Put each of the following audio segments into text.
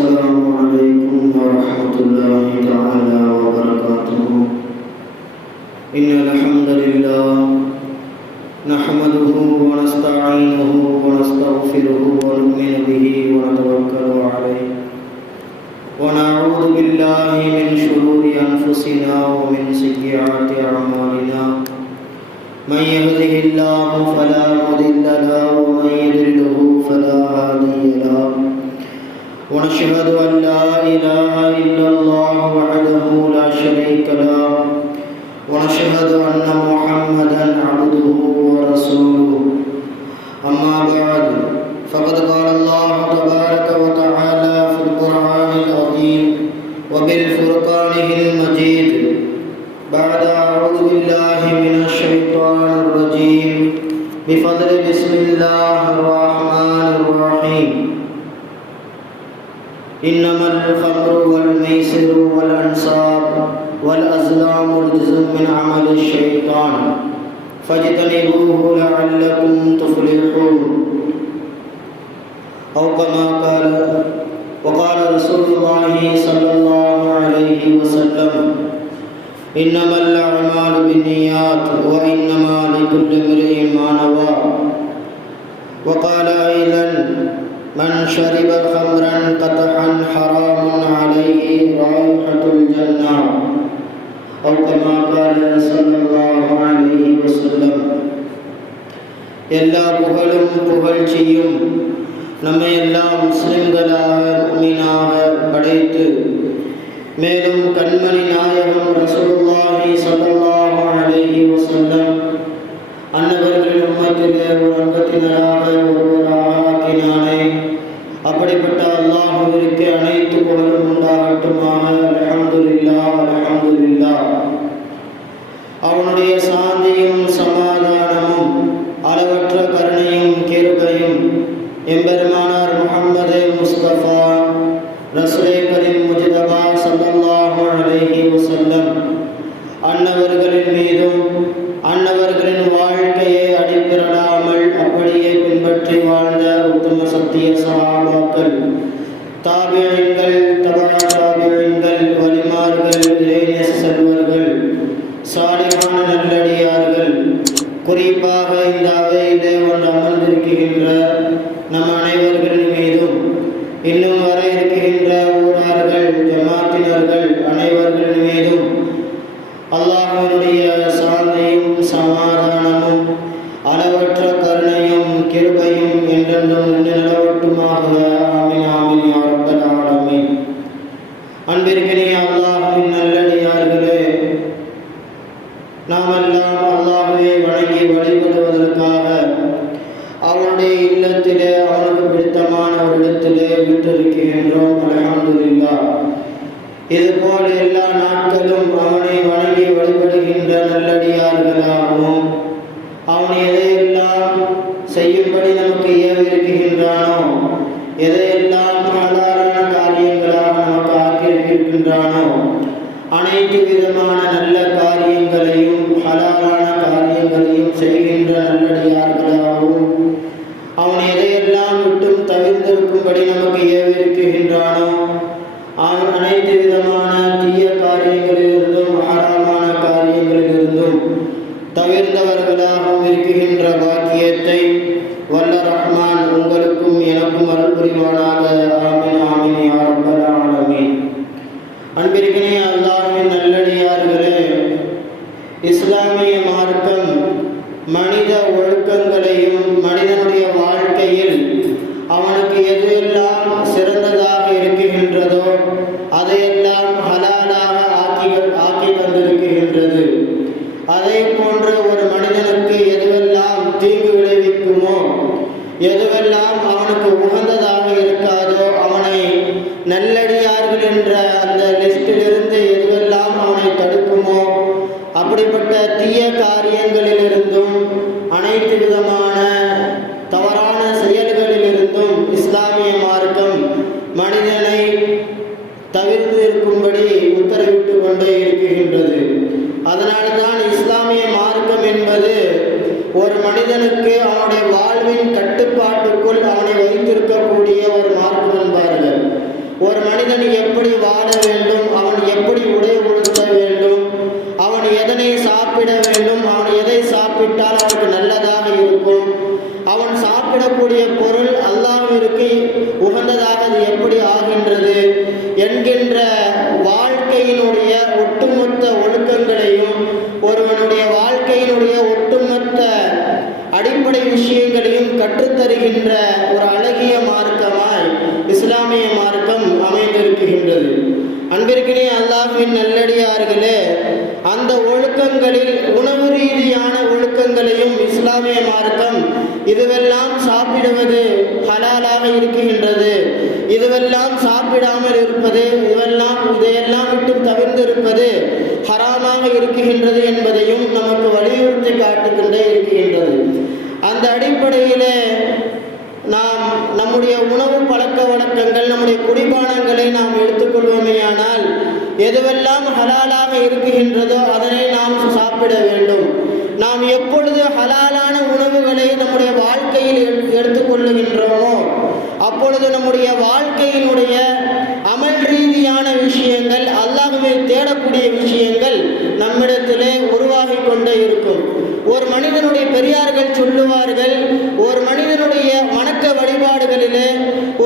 السلام عليكم ورحمة الله تعالى وبركاته. إن الحمد لله نحمده ونستعينه ونستغفره ونؤمن به ونتوكل عليه ونعوذ بالله من شرور أنفسنا ومن سيئات أعمالنا. من يهده الله فلا مضل له ومن يضلل فلا هادي له. ونشهد أن لا إله إلا الله وحده لا شريك له ونشهد أن محمدا عبده ورسوله. أما بعد فقد قال الله تبارك وتعالى في القرآن العظيم وبالفرقان المجيد بعد أعوذ بالله من الشيطان الرجيم بفضل بسم الله الرحمن الرحيم. إنما الخمر والميسر والأنصاب والأزلام رجس من عمل الشيطان فاجتنبوه لعلكم تفلحون. أو كما قال. وقال رسول الله صلى الله عليه وسلم إنما الأعمال بالنيات وإنما لكل امرئ ما نوى. وقال أيضا من شرب خمرا قطحا حرام عليه رائحة الجنة. أو كما قال صلى الله عليه وسلم. எல்லா புகழும் புகழ்ச்சியும் நம்மை எல்லா முஸ்லிம்களாக முஃமினாக படைத்து மேலும் கண்மணி நாயகம் ரசூலுல்லாஹி ஸல்லல்லாஹு அலைஹி வஸல்லம் அன்னவர்களின் உம்மத்திலே ஒரு அங்கத்தினராக ஒருவராக ஆக்கினானே. அப்படிப்பட்ட அல்லாஹ்விற்கு அனைத்து புகழும் உண்டாகட்டுமாக. அல்ஹம்துலில்லாஹ் அல்ஹம்துலில்லாஹ். அவனுடைய சாந்தியும் சமாதானமும் அளவற்ற கருணையும் கிருபையும் எம்பெருமானார் முஹம்மது முஸ்தபா ரசூலே கரீம் முஜ்தபா ஸல்லல்லாஹு அலைஹி வஸல்லம் அன்னவர்களின் மீதும் அன்னவர்களின் வாழ்க்கையை அடிப்பிரடாமல் அப்படியே பின்பற்றி வாழ்ந்த உத்தம சத்திய சஹாபாக்கள், தாபிஈன்கள், தபா தாபிஈன்கள், வலிமார்கள், இறைநேச செல்வர்கள், சாலிஹான நல்லடியார்கள், குறிப்பாக இந்த அவையிலே ஒன்று அமர்ந்திருக்கின்ற நம் அனைவர்களின் மீதும் இன்னும் வர இருக்கின்ற ஊரார்கள், ஜமாத்தினர்கள் அனைவர்களின் மீதும் அல்லாஹ்வினுடைய சாந்தியும் சமாதானமும் அளவற்ற கருணையும் கிருபையும் என்றென்றும் நிலவட்டுமாக. ஆமீன் ஆமீன் யா ரப்பல் ஆலமீன். அன்பிற்கினிய அல்லாஹ்வின் நல்லடியார்களே, நாமெல்லாம் அல்லாஹ்வை வணங்கி வழிபடுவதற்காக அவனுடைய இல்லத்திலே அவனுக்கு பிடித்தமான ஒரு இடத்திலே விட்டிருக்கின்றோம். அல்ஹம்துலில்லாஹ். இதுபோல் எல்லா நாட்களும் அவனை வணங்கி வழிபடுகின்ற நல்லடியார்களாகவும் அவன் எதையெல்லாம் செய்யும்படி நமக்கு ஏவிருக்கின்றானோ, எதையெல்லாம் ஹலாலான காரியங்களாக நமக்கு ஆக்கியிருக்கின்றானோ அனைத்து விதமான நல்ல காரியங்களையும் ஹலாலான காரியங்களையும் செய்கின்ற நல்லடியார்களாகவும் அவன் எதையெல்லாம் விட்டும் தவிர்த்திருக்கும்படி நமக்கு ஏவிருக்கின்றானோ அவன் அனைத்து விதமான தீய காரியங்களிலிருந்தும் ஹராமான காரியங்களிலிருந்தும் தவிர்ந்தவர்களாகவும் இருக்கின்ற பாக்கியத்தை வல்ல ரஹ்மான் உங்களுக்கும் எனக்கும் அருள் புரிவானாக. ஆமீன் ஆமீன் யா ரப்பல் ஆலமீன். அன்பிற்கினிய அல்லாஹ்வின் நல்லடியார்களே, இஸ்லாமிய மார்க்கம் மனித ஒழுக்கங்களையும் மனிதனுடைய வாழ்க்கையில் அவனுக்கு எதுவெல்லாம் சிறந்ததாக இருக்கின்றதோ அதையெல்லாம் ஹலாலாக ஆக்கி தந்திருக்கின்றது. அதே போன்று ஒரு மனிதனுக்கு எதுவெல்லாம் தீங்கு விளைவிக்குமோ, எதுவெல்லாம் அவனுக்கு உகந்ததாக இருக்காதோ, அவனை நல்லடியார்கள் என்ற அந்த லிஸ்டிலிருந்து எதுவெல்லாம் அவனை தடுக்குமோ அப்படிப்பட்ட தீய காரியங்களிலிருந்தும் அனைத்து விதமான தவறான செயல்களிலிருந்தும் இஸ்லாமிய மார்க்கம் மனிதனை தவிர்த்து இருக்கும்படி உத்தரவிட்டு கொண்டே இருக்கின்றது. அதனால்தான் இஸ்லாமிய மார்க்கம் என்பது ஒரு மனிதனுக்கு அவனுடைய வாழ்வின் கட்டுப்பாட்டுக்குள் அவனை வைத்திருக்கக்கூடிய ஒரு மார்க்கம் என்பார்கள். ஒரு மனிதன் எப்படி வாழ வேண்டும், அவன் எப்படி உடை உடுத்த வேண்டும், அவன் எதனை சாப்பிட வேண்டும், அவன் எதை சாப்பிட்டால் அவனுக்கு நல்லதாக இருக்கும், அவன் சாப்பிடக்கூடிய பொருள் அல்லாஹ்விற்கு உகந்ததாக அது எப்படி ஆகின்றது என்கின்ற வாழ்க்கையினுடைய ஒட்டுமொத்த ஒழுக்கங்களையும் ஒருவனுடைய வாழ்க்கையினுடைய ஒட்டுமொத்த அடிப்படை விஷயங்களையும் கற்றுத்தருகின்ற ஒரு அழகிய மார்க்கமாய் இஸ்லாமிய மார்க்கம் அமைந்திருக்கின்றது. அன்பிற்கினே அல்லாஹ்வின் நல்லடியார்களே, அந்த ஒழுக்கங்களில் உணவு ரீதியான ஒழுக்கங்களையும் இஸ்லாமிய மார்க்கம் இதுவெல்லாம் சாப்பிடுவது ஹலாலாக இருக்குகின்றது, இதுவெல்லாம் சாப்பிடாமல் இருப்பது, இதையெல்லாம் விட்டு தவிர்ந்திருப்பது ஹராமாக இருக்குகின்றது என்பதையும் நமக்கு வலியுறுத்தி காட்டிக்கொண்டே இருக்குகின்றது. அந்த அடிப்படையிலே நாம் நம்முடைய உணவு பழக்க வழக்கங்கள், நம்முடைய குடிபானங்களை நாம் எடுத்துக்கொள்வோமேயானால் எதுவெல்லாம் ஹலாலாக இருக்குகின்றதோ அதனை நாம் சாப்பிட வேண்டும். நாம் எப்பொழுது ஹலாலான உணவுகளை நம்முடைய வாழ்க்கையில் எடுத்துக்கொள்ளுகின்றோமோ அப்பொழுது நம்முடைய வாழ்க்கையினுடைய அமல் ரீதியான விஷயங்கள், அல்லாஹ்வை தேடக்கூடிய விஷயங்கள் நம்மிடத்திலே உருவாகி கொண்டே இருக்கும். ஒரு மனிதனுடைய பெரியார்கள் சொல்லுவார்கள், ஒரு மனிதனுடைய வணக்க வழிபாடுகளிலே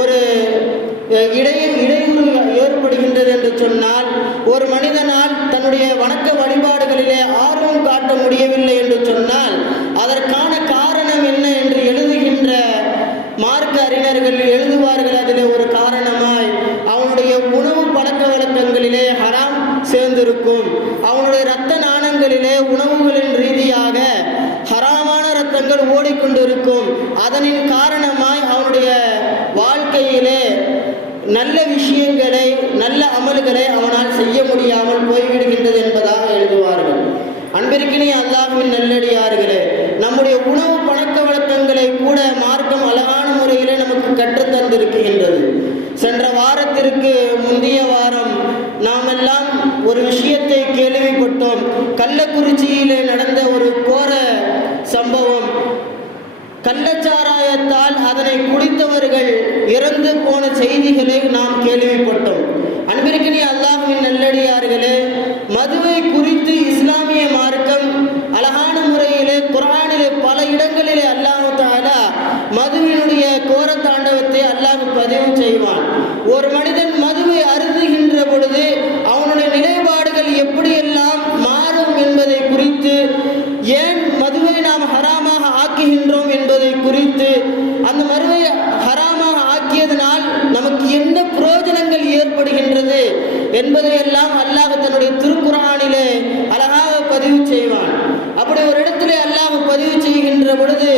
ஒரு இடையூறு ஏற்படுகின்றது என்று சொன்னால், ஒரு மனிதனால் தன்னுடைய வணக்க வழிபாடுகளிலே ஆர்வம் காட்ட முடியவில்லை என்று சொன்னால் அதற்கான காரணம் என்ன என்று எழுதுகின்ற மார்க்க அறிஞர்கள் எழுதுவார்கள். அதிலே ஒரு காரணமாய் அவனுடைய உணவு பழக்க வழக்கங்களிலே ஹராம் சேர்ந்திருக்கும், அவனுடைய இரத்த நாணங்களிலே உணவுகளின் ரீதியாக ஹராமான இரத்தங்கள் ஓடிக்கொண்டிருக்கும், அதனின் காரணமாய் அவனுடைய வாழ்க்கையிலே நல்ல விஷயங்களை, நல்ல அமல்களை அவனால் செய்ய முடியாமல் போய்விடுகின்றது என்பதாக எழுதுவார்கள். அன்பிற்கினே அல்லாஹ்வின் நல்லடியார்களே, நம்முடைய உணவு பழக்க வழக்கங்களை கூட மார்க்கம் அழகான முறையிலே நமக்கு கற்றுத்தந்திருக்கின்றது. சென்ற வாரத்திற்கு முந்தைய வாரம் நாம் எல்லாம் ஒரு விஷயத்தை கேள்விப்பட்டோம். கள்ளக்குறிச்சியிலே நடந்த ஒரு கோர சம்பவம். கள்ளச்சாராயத்தால் அதனை குடித்தவர்கள் இறந்து போன செய்திகளை நாம் கேள்விப்பட்டோம். அன்பிற்கினே அல்லாஹ்வின் நல்லடியார்களே, மதுவை குறித்து இஸ்லாமிய மார்க்கம் அழகான முறையிலே குர்ஆனிலே பல இடங்களிலே அல்லாஹ் தஆலா மதுவினுடைய கோர தாண்டவத்தை அல்லாஹ் பதிவு செய்வான். ஒரு மனிதன் மதுவை அருந்துகின்ற பொழுது அவனுடைய நிலைப்பாடுகள் எப்படியெல்லாம் மாறும் என்பதை குறித்து, ஏன் மதுவை நாம் ஹராமாக ஆக்குகின்றோம் என்பதை குறித்து, அந்த மதுவை ஹராமாக ஆக்கியதனால் நமக்கு என்ன பிரயோஜனங்கள் ஏற்படுகின்றது என்பதையெல்லாம் அல்லாஹ் தன்னுடைய திருக்குர்ஆனிலே அழகாக பதிவு செய்வான். அப்படி ஒரு இடத்திலே அல்லாஹ் பதிவு செய்கின்ற பொழுது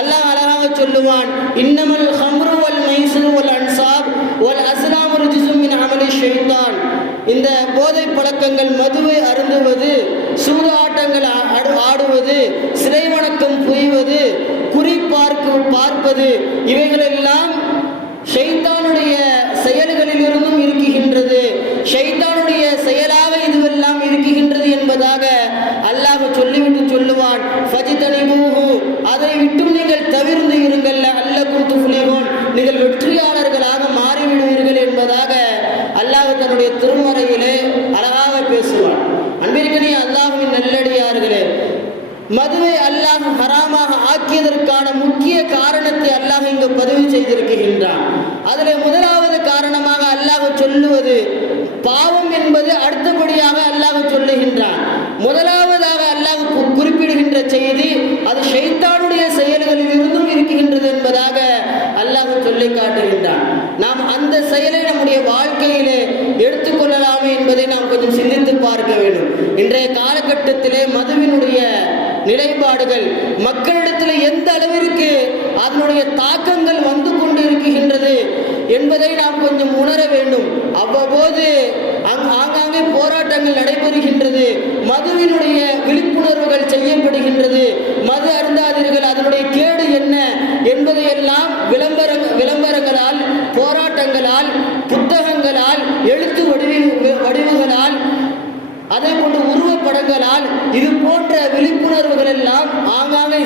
அல்லாஹ் அழகாக சொல்லுவான், இன்னமல் ஹம்ரு வல் மைஸ்ரு வல் அன்சாப் வல் அஸ்லாமு ரிஜ்ஸும் மின் அமலி ஷைத்தான். இந்த போதை பழக்கங்கள், மதுவை அருந்துவது, சூது ஆட்டங்கள் ஆடுவது, சிலை வணக்கம் புரிவது, குறி பார்ப்பது, இவைகளெல்லாம் ஷைத்தானுடைய செயல்களில் இருந்தும் இருக்குகின்றது, ஷைத்தானுடைய செயலாக இதுவெல்லாம் இருக்குகின்றது என்பதாக அல்லாஹ் சொல்லிவிட்டு சொல்லுவான், ஃபஜ்தனிபூஹு, அதை விட்டும் நீங்கள் தவிர்ந்து இருங்கள், அல்லக்கும் துஃப்லிஹூன், நீங்கள் வெற்றியாளர்களாக மாறிவிடுவீர்கள் என்பதாக அல்லாஹ் தன்னுடைய திருமறையிலே அழகாக பேசுவான். அன்பிற்கினே அல்லாஹ்வின் நல்லடியார்களே, மதுவை அல்லாஹ் ஹராமாக ஆக்கியதற்கான முக்கிய காரணத்தை அல்லாஹ் இங்கு பதிவு செய்திருக்கின்றான். அதில் முதலாவது காரணமாக அல்லாஹ் சொல்லுவது பாவம் என்பது அடுத்தபடியாக அல்லாஹ் சொல்லுகின்றான். முதலாவதாக அல்லாஹ் குறிப்பிடுகின்ற செய்தி அது ஷைத்தானுடைய செயல்களில் இருந்தும் இருக்கின்றது என்பதாக அல்லாஹ் சொல்லி காட்டுகின்றான். நாம் அந்த செயலை நம்முடைய வாழ்க்கையிலே எடுத்துக்கொள்ளலாமே என்பதை நாம் கொஞ்சம் சிந்தித்து பார்க்க வேண்டும். இன்றைய காலகட்டத்திலே மதுவினுடைய நிலைப்பாடுகள் மக்களிடத்தில் எந்த அளவிற்கு அதனுடைய தாக்கங்கள் வந்து கொண்டு இருக்கின்றது என்பதை நாம் கொஞ்சம் உணர வேண்டும். அவ்வப்போது ஆங்காங்கே போராட்டங்கள் நடைபெறுகின்றது, மதுவினுடைய விழிப்புணர்வுகள் செய்யப்படுகின்றது, மது அருந்தாதீர்கள், அதனுடைய கேடு என்ன என்பதையெல்லாம் விளம்பரங்களால், போராட்டங்களால், புத்தகங்களால், எழுத்து வடிவுகளால், அதே போன்று உருவப்படங்களால் இது போன்ற விழிப்புணர்வுகள் எல்லாம் ஆங்காங்கே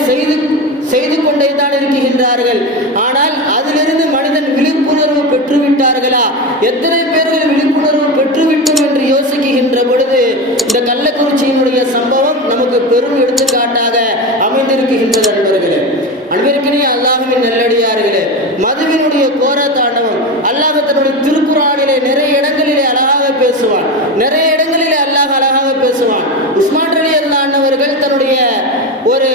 செய்து கொண்டே தான் இருக்கின்றார்கள். ஆனால் அதிலிருந்து மனிதன் விழிப்புணர்வு பெற்றுவிட்டார்களா? எத்தனை பேர்கள் தன்னுடைய திருக்குர்ஆனிலே நிறைய இடங்களிலே அழகாக பேசுவான், நிறைய இடங்களிலே அல்லாஹ் அழகாக பேசுவான். உஸ்மான் ரலியல்லாஹு அன்ஹு அவர்கள் தன்னுடைய ஒரு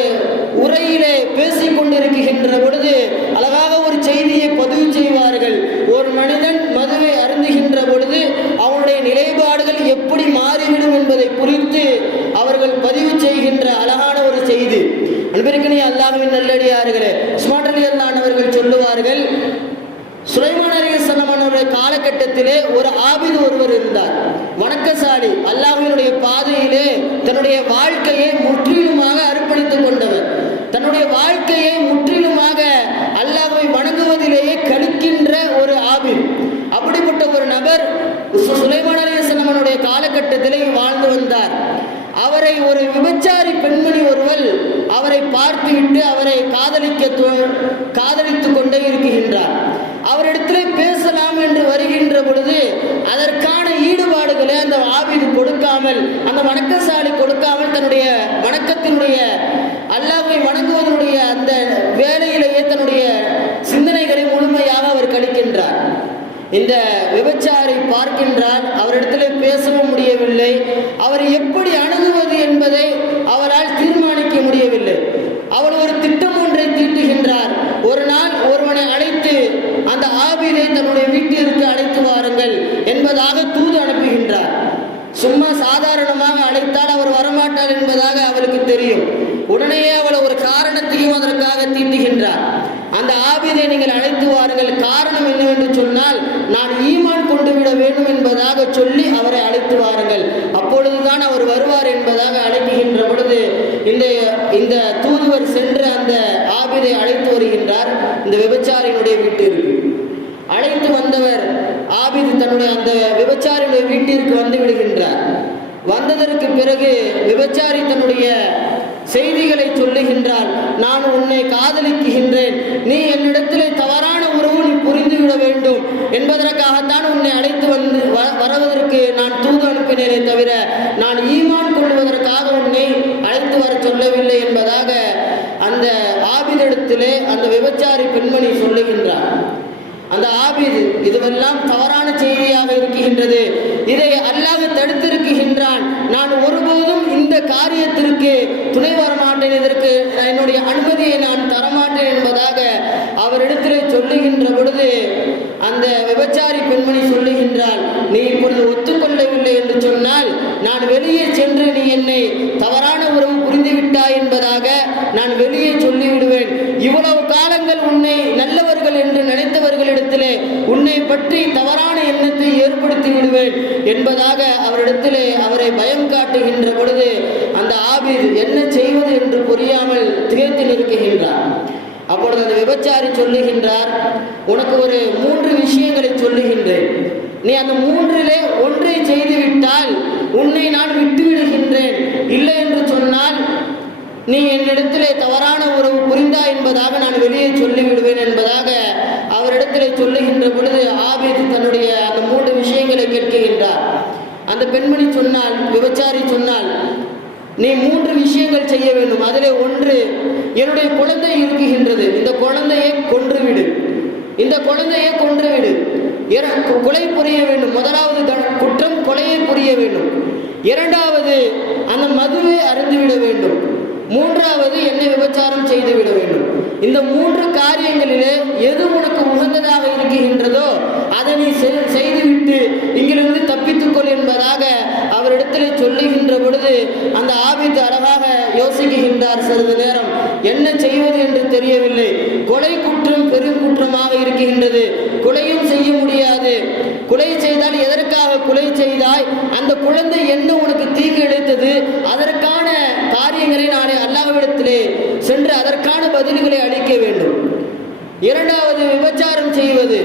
உரையிலே பேசிக் கொண்டிருக்கின்ற பொழுது அழகாக ஒரு செய்தியை பதிவு செய்வார்கள். ஒரு மனிதன் மதுவை அருந்துகின்ற பொழுது அவனுடைய நிலைப்பாடுகள் எப்படி மாறிவிடும் என்பதை குறித்து அவர்கள் பதிவு செய்கின்ற அழகான ஒரு செய்தி. அன்பிற்கினிய அல்லாஹ்வின் நல்லடியார்களே, உஸ்மான் ரலியல்லாஹு அன்ஹு அவர்கள் சொல்லுவார்கள், சுலைமான் அலைஹிஸ்ஸலாம் அவருடைய காலகட்டத்திலே ஒரு ஆபித் ஒருவர் இருந்தார், வணக்கசாலி, அல்லாஹ்வினுடைய பாதையிலே தன்னுடைய வாழ்க்கையை முற்றிலுமாக அர்ப்பணித்துக் கொண்டவர், தன்னுடைய வாழ்க்கையை முற்றிலுமாக அல்லாஹ்வை வணங்குவதிலேயே கழிக்கின்ற ஒரு ஆபித். அப்படிப்பட்ட ஒரு நபர் சுலைமான் அலைஹிஸ்ஸலாம் அவருடைய காலகட்டத்திலே வாழ்ந்து வந்தார். அவரை ஒரு விபச்சாரி பெண்மணி ஒருவர் அவரை பார்த்துவிட்டு அவரை காதலித்துக் கொண்டே இருக்கின்றார். அவரிடத்தில் பேசலாம் என்று வருகின்ற பொழுது அதற்கான ஈடுபாடுகளை அந்த ஆபிது கொடுக்காமல், அந்த வணக்கசாலி கொடுக்காமல், தன்னுடைய வணக்கத்தினுடைய அல்லாஹ்வை வணங்குவதனுடைய அந்த வேலையிலேயே தன்னுடைய சிந்தனைகளை முழுமையாக அவர் கழிக்கின்றார். இந்த விபச்சாரி பார்க்கின்றார், அவரிடத்தில் பேசவும் முடியவில்லை, அவர் எப்படி அணுகுவது என்பதை அவரால் தீர்மானிக்க முடியவில்லை. அவர் ஒரு திட்டம் ஒன்றை தீட்டுகின்றார். ஒரு நாள் ஒருவனை அழைத்து அந்த ஆபிதை தன்னுடைய வீட்டிற்கு அழைத்து வாருங்கள் என்பதாக தூது அனுப்புகின்றார். சும்மா சாதாரணமாக அழைத்தால் அவர் வரமாட்டார் என்பதாக அவளுக்கு தெரியும். உடனே அவள் ஒரு காரணத்தையும் அதற்காக தீட்டுகின்றார். அந்த ஆபிதை நீங்கள் அழைத்து வாருங்கள், காரணம் என்னவென்று சொன்னால் நான் ஈமான் கொண்டு விட வேண்டும் என்பதாக சொல்லி அவரை அழைத்து வாருங்கள், அப்பொழுதுதான் அவர் வருவார் என்பதாக அழைக்கின்ற பொழுது இந்த தூதுவர் சென்று அந்த ஆபிதை அழைத்து வருகின்றார். இந்த விபச்சாரியினுடைய வீட்டிற்கு அழைத்து வந்தவர் ஆபிது தன்னுடைய அந்த விபச்சாரியுடைய வீட்டிற்கு வந்து விடுகின்றார். வந்ததற்கு பிறகு விபச்சாரி தன்னுடைய செய்திகளை சொல்லுகின்றார். நான் உன்னை காதலிக்குகின்றேன், நீ என்னிடத்திலே தவறான உறவு நீ புரிந்துவிட வேண்டும் என்பதற்காகத்தான் உன்னை அழைத்து வருவதற்கு நான் தூது அனுப்பினேனே தவிர நான் ஈமான் கொள்வதற்காக உன்னை அழைத்து வர சொல்லவில்லை என்பதாக அந்த ஆபிதிடத்திலே அந்த விபச்சாரி பெண்மணி சொல்லுகின்றார். அந்த ஆபிது இதுவெல்லாம் தவறான செய்தியாக இருக்கின்றது, இதை அல்லாஹ் தடுத்திருக்கின்றான், நான் ஒருபோதும் இந்த காரியத்திற்கு துணை வரமாட்டேன், இதற்கு என்னுடைய அனுமதியை நான் தரமாட்டேன் என்பதாக அவரிடத்திலே சொல்லுகின்ற பொழுது அந்த விபச்சாரி பெண்மணி சொல்லுகின்றாள், நீ இப்பொழுது ஒத்துக்கொள்ளவில்லை என்று சொன்னால் நான் வெளியே சென்று நீ என்னை தவறான உறவு புரிந்துவிட்டாய் என்பதாக நான் வெளியே சொல்லிவிடுவேன். இவ்வளவு காலங்கள் உன்னை நல்லவர்கள் என்று நினைத்தவர்களிடத்திலே உன்னை பற்றி தவறான எண்ணத்தை ஏற்படுத்தி விடுவேன் என்பதாக அவரிடத்திலே அவரை பயம் காட்டுகின்ற பொழுது அந்த ஆபித் என்ன செய்வது என்று புரியாமல் திகைத்து நிற்கின்றார். அப்பொழுது அந்த விபச்சாரி சொல்லுகின்றார், உனக்கு ஒரு 3 விஷயங்களை சொல்லுகின்றேன், நீ அந்த 3லே ஒன்றை செய்துவிட்டால் உன்னை நான் விட்டுவிடுகின்றேன், இல்லை என்று சொன்னால் நீ என்னிடத்திலே தவறான உறவு புரிந்தா என்பதாக நான் வெளியே சொல்லிவிடுவேன் என்பதாக அவரிடத்திலே சொல்லுகின்ற பொழுது ஆபித் தன்னுடைய அந்த 3 விஷயங்களை கேட்கின்றார். அந்த பெண்மணி சொன்னால், விபச்சாரி சொன்னால், நீ 3 விஷயங்கள் செய்ய வேண்டும். அதிலே ஒன்று, என்னுடைய குழந்தை இருக்குகின்றது, இந்த குழந்தையை கொன்றுவிடு, இந்த குழந்தையை கொன்றுவிடு, கொலை புரிய வேண்டும். முதலாவது குற்றம் கொலையை புரிய வேண்டும். இரண்டாவது அந்த மதுவை அருந்திவிட வேண்டும். மூன்றாவது என்னை விபச்சாரம் செய்துவிட வேண்டும். இந்த 3 காரியங்களிலே எது உனக்கு உகந்ததாக இருக்கின்றதோ அதை நீ செய்துவிட்டு இங்கிருந்து தப்பித்துக்கொள் என்பதாக அவரிடத்திலே சொல்லுகின்ற பொழுது அந்த ஆபித் அழகாக யோசிக்கின்றார். சிறிது நேரம் என்ன செய்வது என்று தெரியவில்லை. கொலை குற்றம் பெருங்குற்றமாக இருக்கின்றது, கொலையும் செய்ய முடியாது. கொலை செய்தால் எதற்காக கொலை செய்தாய், அந்த குழந்தை என்ன உனக்கு தீங்கு இழைத்தது, அதற்கான காரியங்களை நானே அல்லாஹ்விடத்திலே சென்று அதற்கான பதில்களை அளிக்க வேண்டும். இரண்டாவது விபச்சாரம் செய்வது,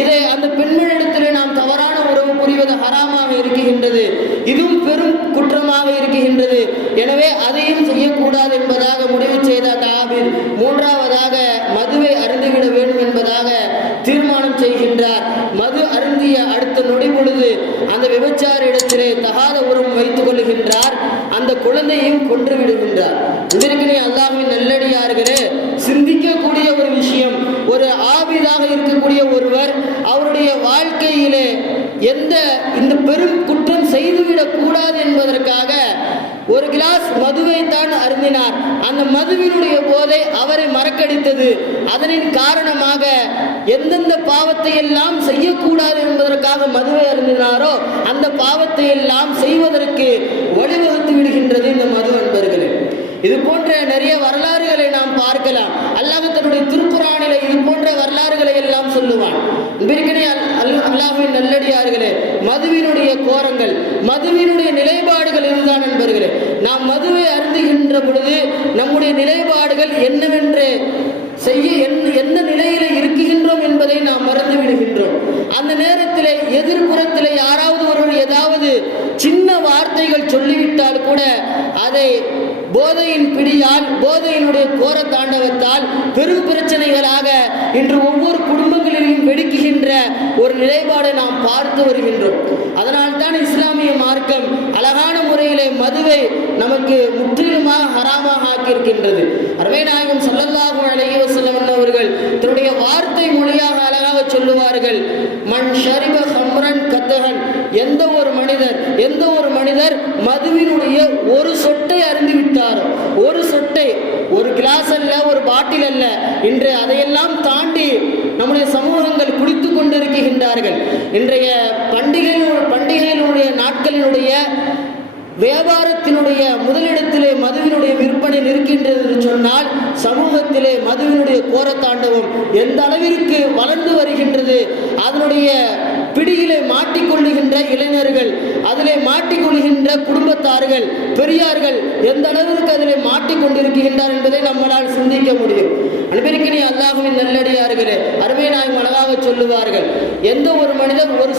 இதை அந்த பெண்மணிடத்திலே நாம் தவறான உறவு புரிவது ஹராமாக இருக்கின்றது, இதுவும் பெரும் குற்றமாக இருக்கின்றது, எனவே அதையும் செய்யக்கூடாது என்பதாக முடிவு செய்த அந்த ஆபித் மூன்றாவதாக மதுவை அருந்திவிட வேண்டும் என்பதாக தீர்மானம் செய்கின்றார். மது அருந்திய அடுத்த நொடி பொழுது அந்த விபச்சார இடத்திலே தகாத உறவு வைத்துக் கொள்கின்றார். அந்த குழந்தையும் கொன்று விடுகின்றார். இதற்கு அல்லாஹ்வின் நல்லடியார்களே, சிந்திக்கக்கூடிய ஒரு விஷயம். ஒரு ஆபிதாக இருக்கக்கூடிய ஒருவர் அவருடைய வாழ்க்கையிலே இந்த பெரும் குற்றம் செய்துவிடக் கூடாது என்பதற்காக ஒரு கிளாஸ் மதுவை தான் அருந்தினார். அந்த மதுவினுடைய போதை அவரை மறக்கடித்தது. அதனின் காரணமாக எந்தெந்த பாவத்தை எல்லாம் செய்யக்கூடாது என்பதற்காக மதுவை அருந்தினாரோ அந்த பாவத்தை எல்லாம் செய்வதற்கு வழிவகுத்து விடுகின்றது இந்த மது என்பர்களே. இது போன்ற நிறைய வரலாறுகளை நாம் பார்க்கலாம். அல்லாஹ் தன்னுடைய திருக்குர்ஆனிலே இது போன்ற வரலாறுகளை எல்லாம் சொல்லுவான். அல்லாஹ்வின் நல்லடியார்களே, மதுவினுடைய கோரங்கள், மதுவினுடைய நிலைப்பாடுகள் இதுதான் என்பர்களே. நாம் மதுவை அருந்துகின்ற பொழுது நம்முடைய நிலைப்பாடுகள் என்னவென்று என்ன நிலையில இருக்குகின்றோம் என்பதை நாம் மறந்து விடுகின்றோம். அந்த நேரத்திலே எதிர்ப்புறத்திலே யாராவது ஒருவர் ஏதாவது சின்ன வார்த்தைகள் சொல்லிவிட்டால் கூட அதை போதையின் பிடியால், போதையினுடைய கோர தாண்டவத்தால் பெரும் பிரச்சனைகளாக இன்று ஒவ்வொரு குடும்பங்களிலும் வெடிக்குகின்ற ஒரு நிலைப்பாடை நாம் பார்த்து வருகின்றோம். அதனால் தான் இஸ்லாமிய மார்க்கம் அழகான முறையிலே மதுவை நமக்கு முற்றிலுமாக ஹராமாக ஆக்கியிருக்கின்றது. அருமை நாயகம் ஸல்லல்லாஹு அலைஹி வஸல்லம் அவர்கள் தன்னுடைய வார்த்தை மொழியாக அழகாக சொல்லுவார்கள், மன் ஷரிப ஹம்ரன் கத்தஹன், எந்த ஒரு மனிதர் மதுவினுடைய ஒரு சொட்டை அருந்தி விட்டாரோ, ஒரு சொட்டை, ஒரு கிளாஸ் அல்ல, ஒரு பாட்டில் அல்ல, இன்று அதையெல்லாம் தாண்டி நம்முடைய சமூகங்கள் குடித்து கொண்டிருக்கின்றார்கள். இன்றைய பண்டிகையினுடைய நாட்களினுடைய வியாபாரத்தினுடைய முதலிடத்திலே மதுவினுடைய விற்பனை நிற்கின்றது என்று சொன்னால் சமூகத்திலே மதுவினுடைய கோரத்தாண்டவம் எந்த அளவிற்கு வளர்ந்து வருகின்றது. அதனுடைய பிடியிலே மாட்டிக்கொள்ளுகின்ற இளைஞர்கள், அதிலே மாட்டிக்கொள்கின்ற குடும்பத்தார்கள், பெரியார்கள் எந்த அளவிற்கு அதிலே மாட்டிக்கொண்டிருக்கின்றார் என்பதை நம்மளால் சிந்திக்க முடியும். அன்பிற்கினிய அல்லாஹ்வின் நல்லடியார்களே, அருமை நாயகம் அழகாக சொல்லுவார்கள், எந்த ஒரு மனிதர் ஒரு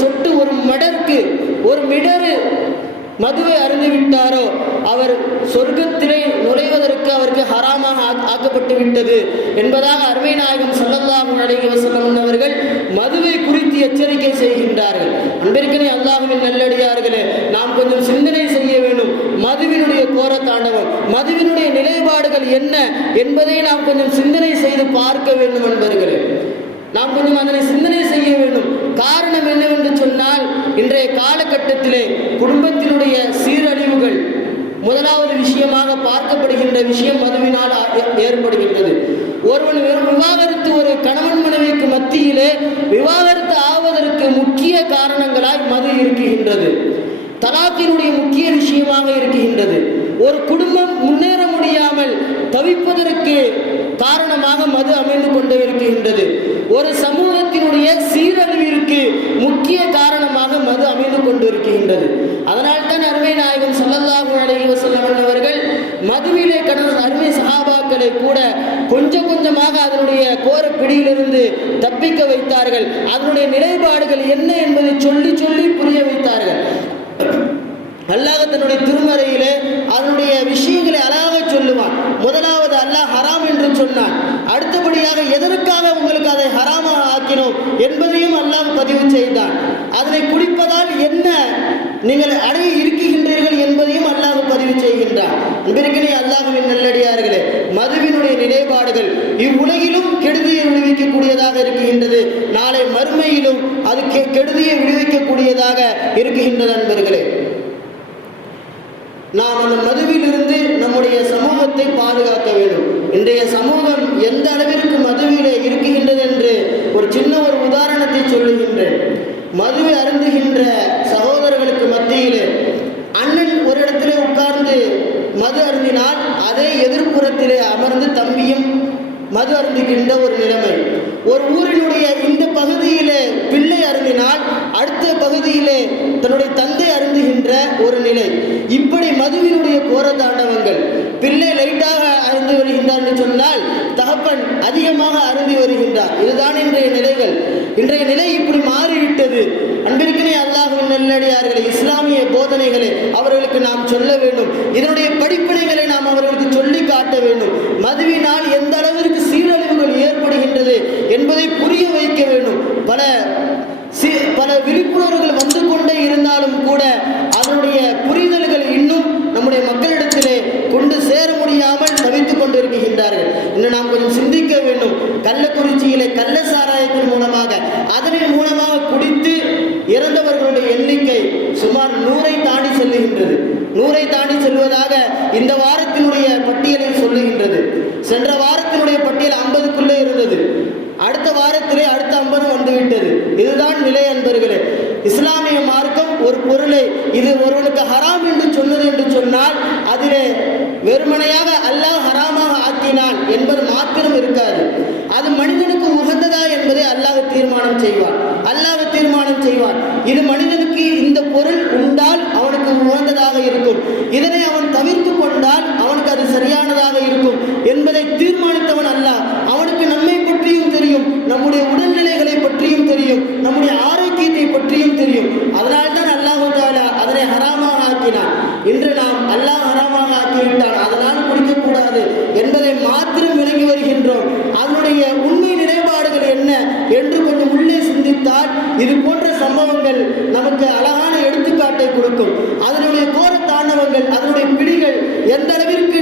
சொட்டு ஒரு மடற்கு, ஒரு மிடரு மதுவை அருந்திவிட்டாரோ அவர் சொர்க்கத்திலே நுழைவதற்கு அவருக்கு ஹராமாக ஆக்கப்பட்டு விட்டது என்பதாக அருமை நாயகம் ஸல்லல்லாஹு அலைஹி வஸல்லம் அவர்கள் மதுவை குறித்து எச்சரிக்கை செய்கின்றார்கள். அன்பிற்கினிய அல்லாஹ்வின் நல்லடியார்களே, நாம் கொஞ்சம் சிந்தனை செய்ய வேண்டும். மதுவினுடைய கோர தாண்டவம், மதுவினுடைய நிலைப்பாடுகள் என்ன என்பதை நாம் கொஞ்சம் சிந்தனை செய்து பார்க்க வேண்டும் என்பர்களே. நாம் கொஞ்சம் அதனை சிந்தனை செய்ய வேண்டும். காரணம் என்னவென்று சொன்னால், இன்றைய காலகட்டத்திலே குடும்பத்தினுடைய சீரழிவுகள் முதலாவது விஷயமாக பார்க்கப்படுகின்ற விஷயம் மதுவினால் ஏற்படுகின்றது. ஒருவன் விவாகரத்து, ஒரு கணவன் மனைவிக்கு மத்தியிலே விவாகரத்து ஆவதற்கு முக்கிய காரணங்களாய் மது இருக்குகின்றது. தலாக்கினுடைய முக்கிய விஷயமாக இருக்குகின்றது. ஒரு குடும்பம் முன்னேற முடியாமல் தவிப்பதற்கு காரணமாக மது அமைந்து கொண்டே இருக்கின்றது. ஒரு சமூகத்தினுடைய சீரழிவிற்கு முக்கிய காரணமாக மது அமைந்து கொண்டிருக்கின்றது. அதனால் தான் அருமை நாயகம் ஸல்லல்லாஹு அலைஹி வஸல்லம் அவர்கள் மதுவிலே கடந்த அருமை சஹாபாக்களை கூட கொஞ்சம் கொஞ்சமாக அதனுடைய கோர பிடியிலிருந்து தப்பிக்க வைத்தார்கள். அதனுடைய நிலைப்பாடுகள் என்ன என்பதை சொல்லி சொல்லி புரிய வைத்தார்கள். அல்லாஹ் தன்னுடைய திருமறையிலே அதனுடைய விஷயங்களை அழகாக சொல்லுவான். முதலாவது அல்லாஹ் ஹராம் என்று சொன்னான். அடுத்தபடியாக எதற்காக உங்களுக்கு அதை ஹராமாக ஆக்கினோம் என்பதையும் அல்லாஹ் பதிவு செய்தான். அதனை குடிப்பதால் என்ன நீங்கள் அடைய இருக்குகின்றீர்கள் என்பதையும் அல்லாஹ் பதிவு செய்கின்றான். அன்பிற்கினிய அல்லாஹ்வின் நல்லடியார்களே, மதுவினுடைய நிலைப்பாடுகள் இவ்வுலகிலும் கெடுதியை விடுவிக்கக்கூடியதாக இருக்குகின்றது. நாளை மறுமையிலும் அது கெடுதியை விடுவிக்கக்கூடியதாக இருக்குகின்றது. அன்பர்களே, நாம் அந்த மதுவிலிருந்து நம்முடைய சமூகத்தை பாதுகாக்க வேண்டும். இன்றைய சமூகம் எந்த அளவிற்கு மதுவிலே இருக்குகின்றது என்று ஒரு சின்ன ஒரு உதாரணத்தை சொல்லுகின்றேன். மதுவை அருந்துகின்ற சகோதரர்களுக்கு மத்தியிலே அண்ணன் ஒரு இடத்திலே உட்கார்ந்து மது அருந்தினால் அதே எதிர்ப்புறத்திலே அமர்ந்து தம்பியும் மது அருந்துகின்ற ஒரு நிலைமை. ஒரு ஊரினுடைய இந்த பகுதியிலே பிள்ளை அருந்தினால் அடுத்த பகுதியிலே தன்னுடைய தந்தை அருந்துகின்ற ஒரு நிலை. இப்படி மதுவினுடைய கோர தாண்டவங்கள். பிள்ளை லைட்டாக அருந்தி வருகின்றார் என்று சொன்னால் தகப்பன் அதிகமாக அருந்தி வருகின்றார். இதுதான் இன்றைய நிலைகள். இன்றைய நிலை இப்படி மாறிவிட்டது. அன்பிற்கினிய அல்லாஹ்வின் நல்லடியார்களே, இஸ்லாமிய போதனைகளை அவர்களுக்கு நாம் சொல்ல வேண்டும். இதனுடைய படிப்பினைகளை நாம் அவர்களுக்கு சொல்லி காட்ட வேண்டும். மதுவினால் எந்த அளவிற்கு சீரழிவுகள் ஏற்படுகின்றது என்பதை புரிய வைக்க வேண்டும். பல விழிப்புணர்வுகள் வந்து கொண்டே இருந்தாலும் கூட அதனுடைய புரிதல்கள் இன்னும் நம்முடைய மக்களிடத்திலே கொண்டு சேர முடியாமல் தவித்துக் கொண்டிருக்கின்றார்கள். இன்னும் நாம் கொஞ்சம் சிந்திக்க வேண்டும். கள்ளக்குறிச்சியிலே கள்ள சாராயத்தின் மூலமாக 100ஐ தாண்டி செல்வதாக இந்த வாரத்தினுடைய பட்டியலில் சொல்லுகின்றது. சென்ற வாரத்தினுடைய பட்டியல் 50க்குள்ளே இருந்தது. அடுத்த வாரத்திலே அடுத்த 50 வந்துவிட்டது. இதுதான் நிலை அன்பர்களே. இஸ்லாமிய மார்க்கம் ஒரு பொருளை இது ஒருவனுக்கு ஹராம் என்று சொன்னது என்று சொன்னால் அதிலே வெறுமனையாக அல்லாஹ் ஹராமாக ஆக்கினான் என்பது மாத்திரம் இருக்காது. அது மனிதனுக்கு உகந்ததா என்பதை அல்லாஹ் தீர்மானம் செய்வான். இது மனிதனுக்கு இந்த பொருள் உண்டால் அவனுக்கு உகந்ததாக இருக்கும், இதனை அவன் தவிர்த்து கொண்டால் அவனுக்கு அது சரியானதாக இருக்கும் என்பதை தீர்மானித்தவன் அல்லாஹ். அவனுக்கு நம்மை பற்றியும் தெரியும், நம்முடைய உடல்நிலைகளை பற்றியும் தெரியும், நம்முடைய ஆரோக்கியத்தை பற்றியும் தெரியும். அதனால்தான் அல்லாஹ் தஆலா அதனை ஹராமாக ஆக்கினான். இன்று நாம் அல்லாஹ் ஹராமாக ஆக்கிவிட்டான், அதனால் குடிக்கக்கூடாது என்பதை மாத்திரம் விளங்கி வருகின்றோம். அதனுடைய உண்மை நிலைப்பாடுகள் என்ன என்று கொஞ்சம் உள்ளே சிந்தித்தால் இது போன்ற சம்பவங்கள் நமக்கு அழகான எடுத்துக்காட்டை கொடுக்கும். அதனுடைய கோர தாண்டவங்கள், அதனுடைய பிடிகள் எந்த அளவிற்கு